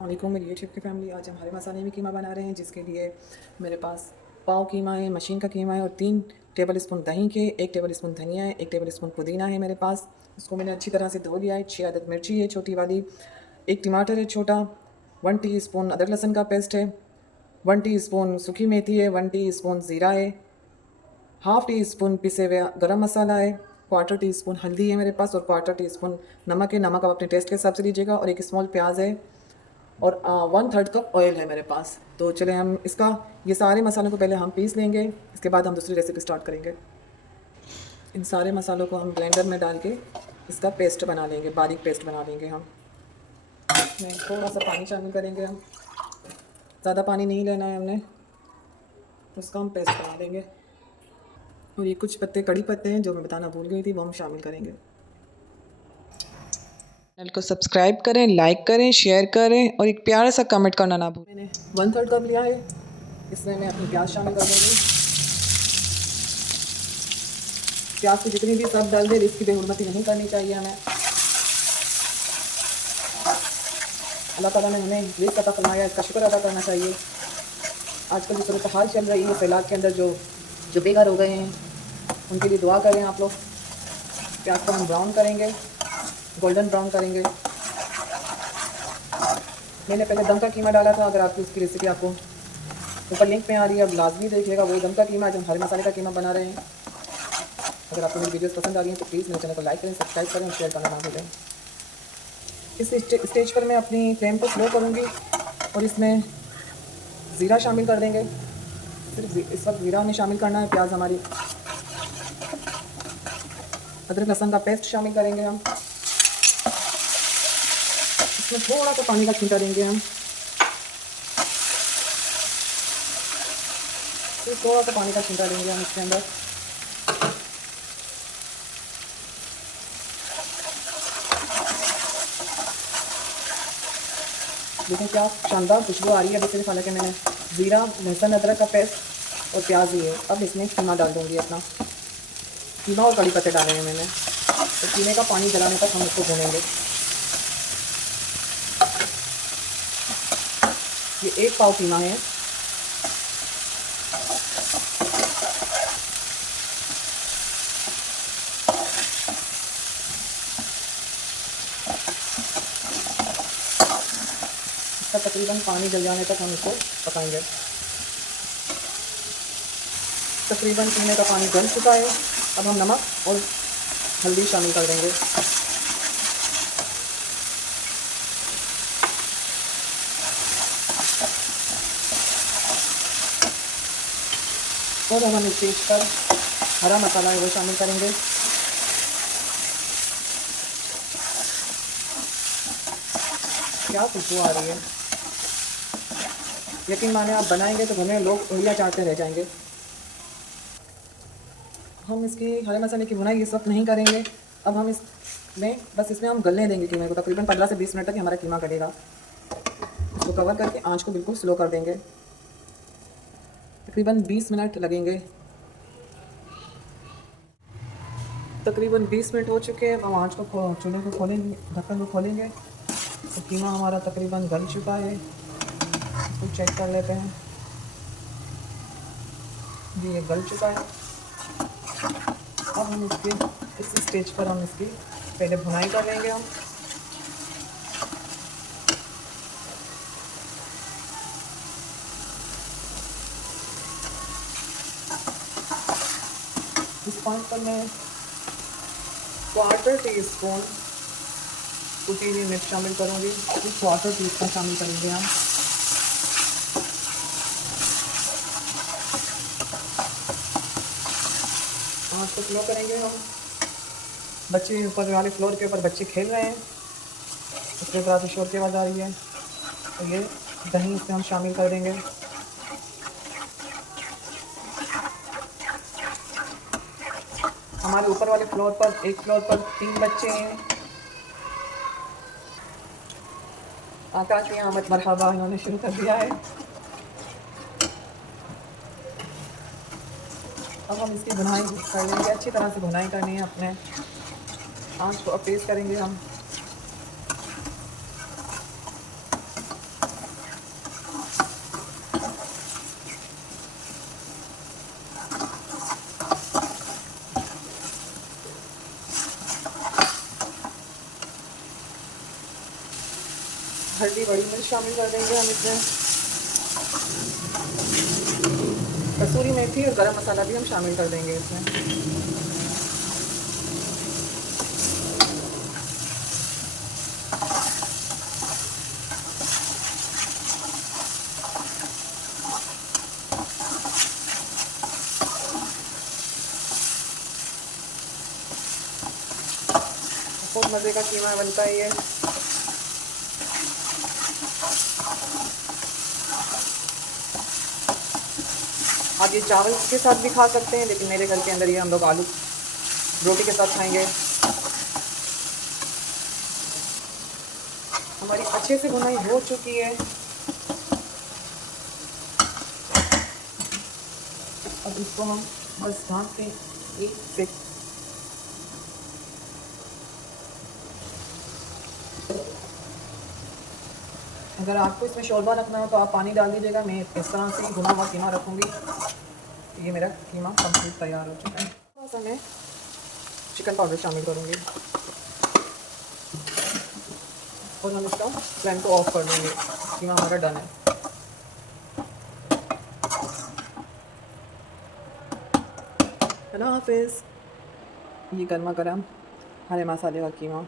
वालेकुम मेरी यूट्यूब की फैमिली। आज हम हरे मसाले में कीमा बना रहे हैं, जिसके लिए मेरे पास पाव कीमा है, मशीन का कीमा है और 3 टेबल स्पून दही के, 1 टेबल स्पून धनिया है, 1 टेबल स्पून पुदीना है मेरे पास। इसको मैंने अच्छी तरह से धो लिया है। 6 अदद मिर्ची है छोटी वाली, 1 टमाटर है छोटा, 1 टीस्पून अदरक लहसुन का पेस्ट है, 1 टीस्पून सूखी मेथी है, 1 टीस्पून ज़ीरा है, हाफ़ टी स्पून पिसे हुए गरम मसाला है, क्वार्टर टी स्पून हल्दी है मेरे पास और क्वार्टर टी स्पून नमक है। नमक आप अपने टेस्ट के हिसाब से लीजिएगा। और एक स्मॉल प्याज है और 1/3 कप ऑयल है मेरे पास। तो चले हम इसका ये सारे मसालों को पहले हम पीस लेंगे, इसके बाद हम दूसरी रेसिपी स्टार्ट करेंगे। इन सारे मसालों को हम ब्लेंडर में डाल के इसका पेस्ट बना लेंगे, बारीक पेस्ट बना लेंगे हम। इसमें थोड़ा सा पानी शामिल करेंगे हम, ज़्यादा पानी नहीं लेना है हमने। उसका हम पेस्ट बना देंगे। और ये कुछ पत्ते कड़ी पत्ते हैं जो मैं बताना भूल गई थी, वो हम शामिल करेंगे। चैनल को सब्सक्राइब करें, लाइक करें, शेयर करें और एक प्यारा सा कमेंट करना ना भूलें। मैंने 1/3 कप लिया है, इसमें मैं अपनी प्याज शामिल कर दूँगी। प्याज की जितनी भी सब डाल दे, इसकी बेहुरमती नहीं करनी चाहिए हमें। अल्लाह ताला ने हमें रिज़्क़ अता फरमाया, इसका शुक्र अदा करना चाहिए। आजकल जो सूरत हाल चल रही है, सैलाब के अंदर जो बेघर हो गए हैं, उनके लिए दुआ करें आप लोग। प्याज को हम ब्राउन करेंगे, गोल्डन ब्राउन करेंगे। मैंने पहले दम का कीमा डाला था, अगर आपकी उसकी रेसिपी आपको ऊपर लिंक में आ रही है, अब लाजमी देखिएगा। वही दम का कीमा है जो हम हरे मसाले का कीमा बना रहे हैं। अगर आपको मेरी वीडियोस पसंद आ रही हैं तो प्लीज़ मेरे चैनल को लाइक करें, सब्सक्राइब करें और शेयर करना ना भूलें। इस स्टेज पर मैं अपनी फ्लेम को स्लो करूँगी और इसमें ज़ीरा शामिल कर देंगे। सिर्फ इस वक्त ज़ीरा हमें शामिल करना है। प्याज हमारी, अदरक लहसुन का पेस्ट शामिल करेंगे हम। इसमें थोड़ा सा पानी का छींटा देंगे हम, सिर्फ थोड़ा सा पानी का छींटा देंगे हम इसके अंदर। देखें क्या शानदार खुशबू आ रही है। अभी सिर्फ हालांकि मैंने ज़ीरा, लहसुन, अदरक का पेस्ट और प्याज ही है। अब इसमें कीमा डाल दूँगी अपना। कीमा और कड़ी पत्ते डाले हैं मैंने, तो कीमे का पानी जलाने तक हम इसको भूनेंगे। ये 1 पाव कीमा है। इसका तकरीबन पानी जल जाने तक हम इसको पकाएंगे। तकरीबन कीमे का पानी जल चुका है। अब हम नमक और हल्दी शामिल कर देंगे। और हम इस स्टेज पर हरा मसाला है वो शामिल करेंगे। क्या खुशबू आ रही है, यकीन माने आप बनाएंगे तो घर में लोग उंगलियां चाटते रह जाएंगे। हम इसकी हरे मसाले की भुनाई इस वक्त नहीं करेंगे। अब हम इसमें हम गलने देंगे कीमे को। तकरीबन 15 से 20 मिनट तक हमारा कीमा गलेगा। इसको कवर करके आंच को बिल्कुल स्लो कर देंगे। तकरीबन 20 मिनट लगेंगे। तकरीबन 20 मिनट हो चुके हैं। हम आंच को, चूल्हे को खोलेंगे, ढक्कन को खोलेंगे तो कीमा हमारा तकरीबन गल चुका है। इसको चेक कर लेते हैं। जी ये गल चुका है। अब हम इस स्टेज पर हम इसकी पहले भुनाई कर लेंगे हम। इस पॉइंट पर मैं क्वार्टर टी स्पून कुटी हुई मिर्च शामिल करूँगी। क्वार्टर टी स्पून शामिल करेंगे हम। आँच को स्लो करेंगे हम। बच्चे ऊपर वाले फ्लोर के ऊपर बच्चे खेल रहे हैं, उसके बाद शोर की आवाज़ आ रही है। तो ये दही इसमें हम शामिल कर देंगे। हमारे ऊपर वाले फ्लोर पर, एक फ्लोर पर 3 बच्चे हैं। आकाश में आमद मरहबा इन्होंने शुरू कर दिया है। अब हम इसकी भुनाई कर लेंगे। अच्छी तरह से भुनाई करनी है अपने। आँच को अब तेज़ करेंगे हम। हल्दी बड़ी मिर्च शामिल कर देंगे हम इसमें। कसूरी मेथी और गरम मसाला भी हम शामिल कर देंगे इसमें। बहुत मज़े का कीमा बनता है ये। आप ये चावल के साथ भी खा सकते हैं, लेकिन मेरे घर के अंदर ये हम लोग आलू रोटी के साथ खाएंगे। हमारी अच्छे से भुनाई हो चुकी है। अब इसको हम बस ढाँक के एक से अगर आपको इसमें शोरबा रखना हो तो आप पानी डाल दीजिएगा। मैं इस तरह से ही भुना हुआ कीमा रखूँगी। ये मेरा कीमा कंप्लीट तैयार हो चुका है। थोड़ा सा मैं चिकन पाउडर शामिल करूँगी और हम इसका फ्लेम को ऑफ कर देंगे। कीमा हमारा डन है। अल्लाह हाफिज़। ये गर्मा गर्म हरे मसाले का कीमा